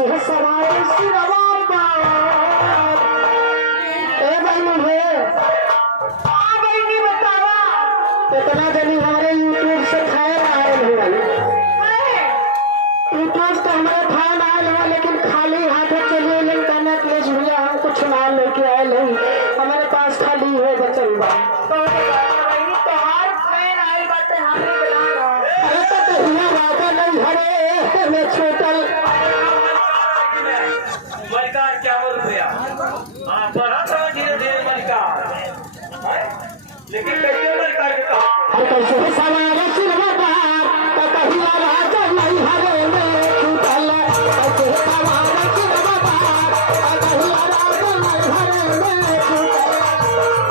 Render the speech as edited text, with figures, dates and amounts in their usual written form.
कैसे सवार सिरवा पार ए बहनी है आ बहनी बतावा इतना जनी हमारे यूट्यूब से खैर आए हुए यूट्यूब तो हमारे फोन आए हुआ लेकिन खाली हाथों चलिए इंटरनेट ले जुड़िया हम कुछ नाम लेके आए नहीं हमारे पास खाली है बचल बा छोटल मलिकार क्या बोल भैया बढ़ा था धीरे धीरे मलिकार लेकिन कैसे मलिकार के कहा कैसे सवार सिरवा पार तो कहिया राजा नहीं हरे में छूटल कैसे सवार सिरवा पार तो कहिया राजा नहीं हरे में छूटल